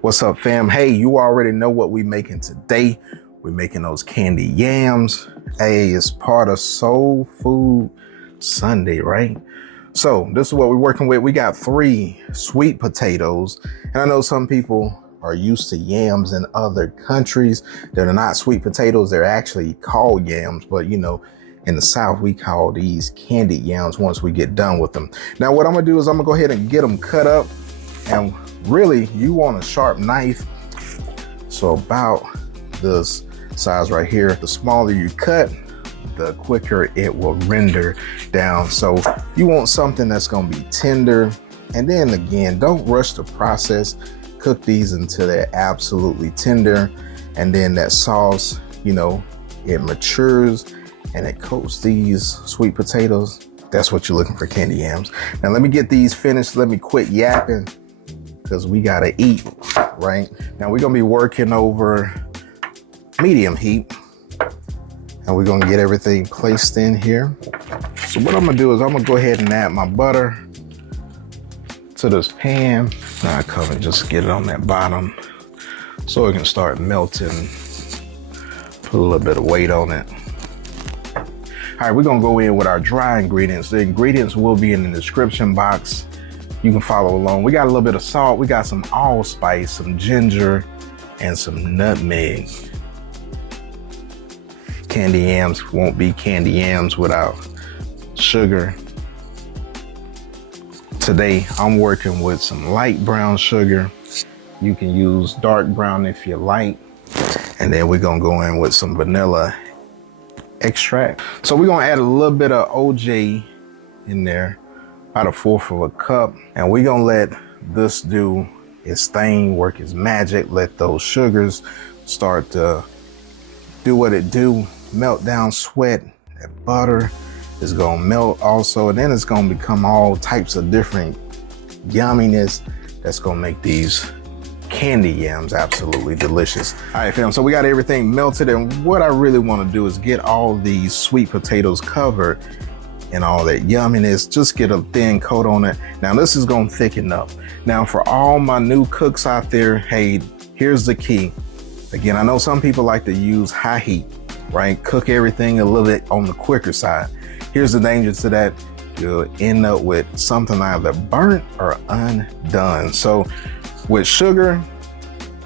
What's up, fam? Hey, you already know what we making today. We're making those candied yams. Hey, it's part of Soul Food Sunday, right? So this is what we're working with. We got 3 sweet potatoes. And I know some people are used to yams in other countries that are not sweet potatoes. They're actually called yams, but you know, in the South, we call these candied yams once we get done with them. Now, what I'm gonna do is I'm gonna go ahead and get them cut up. And really, you want a sharp knife. So about this size right here. The smaller you cut, the quicker it will render down. So you want something that's gonna be tender. And then again, don't rush the process. Cook these until they're absolutely tender. And then that sauce, you know, it matures and it coats these sweet potatoes. That's what you're looking for, candy yams. Now let me get these finished. Let me quit yapping because we gotta eat, right? Now we're gonna be working over medium heat and we're gonna get everything placed in here. So what I'm gonna do is I'm gonna go ahead and add my butter to this pan. Now I come and just get it on that bottom so it can start melting. Put a little bit of weight on it. All right, we're gonna go in with our dry ingredients. The ingredients will be in the description box. You can follow along. We got a little bit of salt. We got some allspice, some ginger, and some nutmeg. Candy yams won't be candy yams without sugar. Today, I'm working with some light brown sugar. You can use dark brown if you like. And then we're gonna go in with some vanilla extract. So we're gonna add a little bit of OJ in there, about 1/4 of a cup. And we're gonna let this do its thing, work its magic, let those sugars start to do what it do, melt down, sweat. That butter is gonna melt also, and then it's gonna become all types of different yumminess that's gonna make these candy yams absolutely delicious. All right, fam, so we got everything melted, and what I really wanna do is get all these sweet potatoes covered in all that yumminess, just get a thin coat on it. Now this is gonna thicken up. Now for all my new cooks out there, hey, here's the key. Again, I know some people like to use high heat, right? Cook everything a little bit on the quicker side. Here's the danger to that. You'll end up with something either burnt or undone. So with sugar,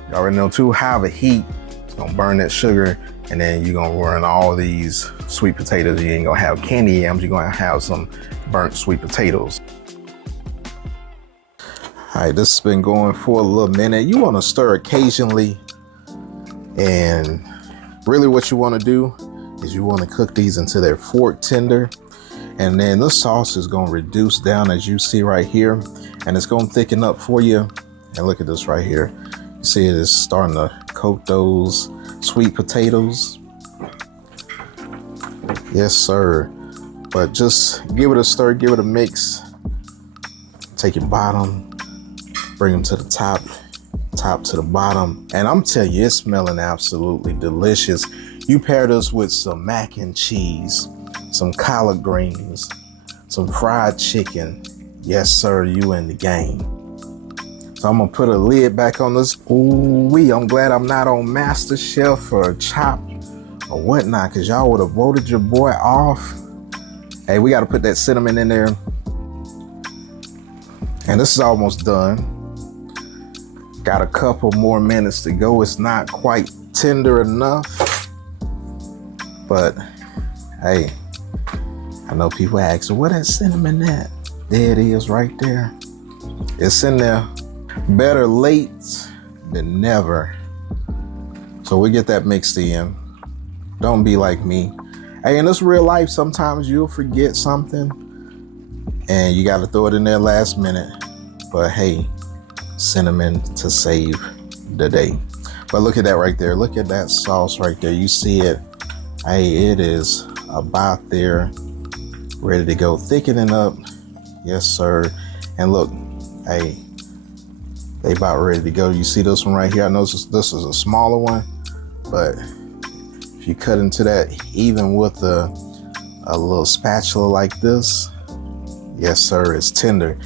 you already know too high of a heat, it's gonna burn that sugar, and then you're gonna run all these sweet potatoes. You ain't gonna have candy yams, you're gonna have some burnt sweet potatoes. All right, this has been going for a little minute. You wanna stir occasionally, and really what you wanna do is you wanna cook these until they're fork tender. And then the sauce is gonna reduce down as you see right here, and it's gonna thicken up for you. And look at this right here. You see it is starting to coat those sweet potatoes. Yes, sir. But just give it a stir, give it a mix. Take your bottom, bring them to the top to the bottom. And I'm telling you, it's smelling absolutely delicious. You pair this with some mac and cheese, some collard greens, some fried chicken. Yes, sir, you in the game. So I'm gonna put a lid back on this. Ooh-wee, I'm glad I'm not on MasterChef or Chopped or whatnot, because y'all would have voted your boy off. Hey, we gotta put that cinnamon in there. And this is almost done. Got a couple more minutes to go. It's not quite tender enough, but hey, I know people ask, where that cinnamon at? There it is right there. It's in there. Better late than never. So we get that mixed in. Don't be like me. Hey, in this real life, sometimes you'll forget something and you got to throw it in there last minute. But hey, cinnamon to save the day. But look at that right there. Look at that sauce right there. You see it. Hey, it is about there, ready to go. Thickening up. Yes, sir. And look, hey, they about ready to go. You see this one right here? I know this is a smaller one, but if you cut into that, even with a little spatula like this, yes, sir, it's tender.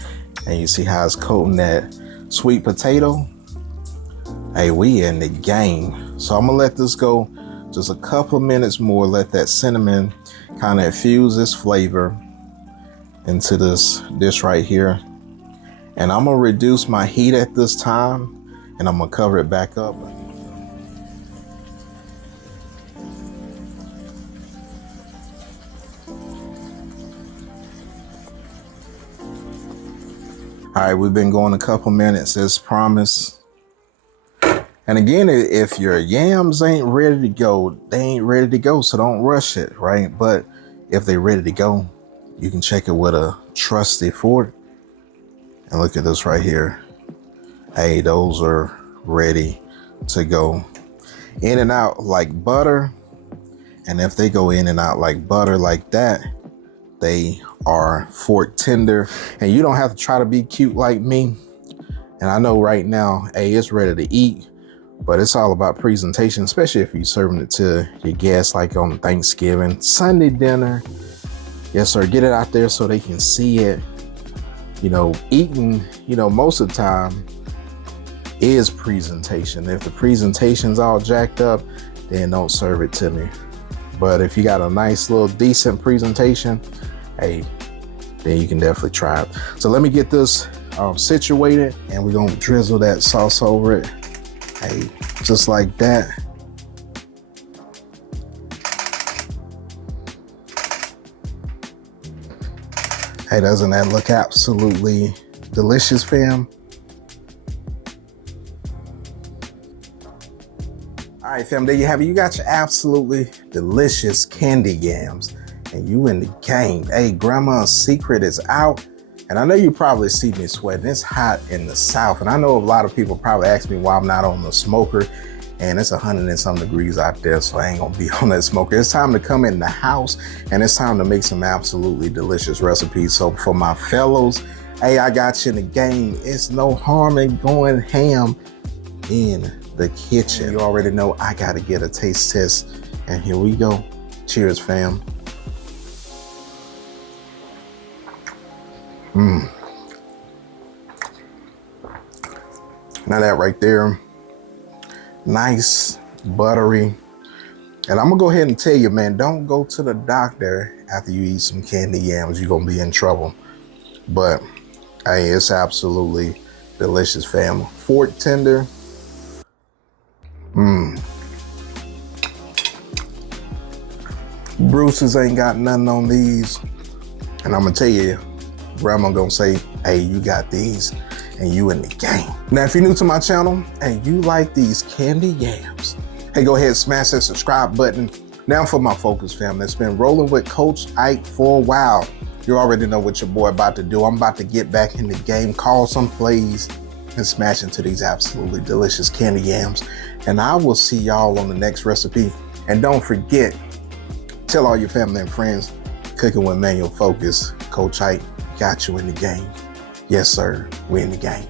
And you see how it's coating that sweet potato. Hey, we in the game. So I'm gonna let this go just a couple of minutes more, let that cinnamon kind of infuse its flavor into this dish right here. And I'm gonna reduce my heat at this time, and I'm gonna cover it back up. All right, we've been going a couple minutes as promised. And again, if your yams ain't ready to go, they ain't ready to go, so don't rush it, right? But if they're ready to go, you can check it with a trusty fork. And look at this right here. Hey, those are ready to go. In and out like butter. And if they go in and out like butter like that, they are fork tender. And you don't have to try to be cute like me. And I know right now, hey, it's ready to eat, but it's all about presentation, especially if you're serving it to your guests like on Thanksgiving, Sunday dinner. Yes, sir, get it out there so they can see it. You know, eating, you know, most of the time is presentation. If the presentation's all jacked up, then don't serve it to me. But if you got a nice little decent presentation, hey, then you can definitely try it. So let me get this situated, and we're gonna drizzle that sauce over it. Hey, just like that. Hey, doesn't that look absolutely delicious, fam? All right, fam, there you have it. You got your absolutely delicious candied yams, and you in the game. Hey, grandma's secret is out. And I know you probably see me sweating. It's hot in the South. And I know a lot of people probably ask me why I'm not on the smoker. And it's 100 and some degrees out there, so I ain't gonna be on that smoker. It's time to come in the house, and it's time to make some absolutely delicious recipes. So for my fellows, hey, I got you in the game. It's no harm in going ham in the kitchen. You already know I gotta get a taste test. And here we go. Cheers, fam. Now that right there, nice, buttery. And I'm gonna go ahead and tell you, man, don't go to the doctor after you eat some candied yams. You're gonna be in trouble. But hey, it's absolutely delicious, fam. Fork tender. Bruce's ain't got nothing on these. And I'm gonna tell you, grandma gonna say, hey, you got these and you in the game. Now, if you're new to my channel and you like these candied yams, hey, go ahead and smash that subscribe button. Now for my focus, fam, that's been rolling with Coach Ike for a while. You already know what your boy about to do. I'm about to get back in the game, call some plays, and smash into these absolutely delicious candied yams. And I will see y'all on the next recipe. And don't forget, tell all your family and friends, Cooking with Manual Focus, Coach Ike got you in the game. Yes, sir, we're in the game.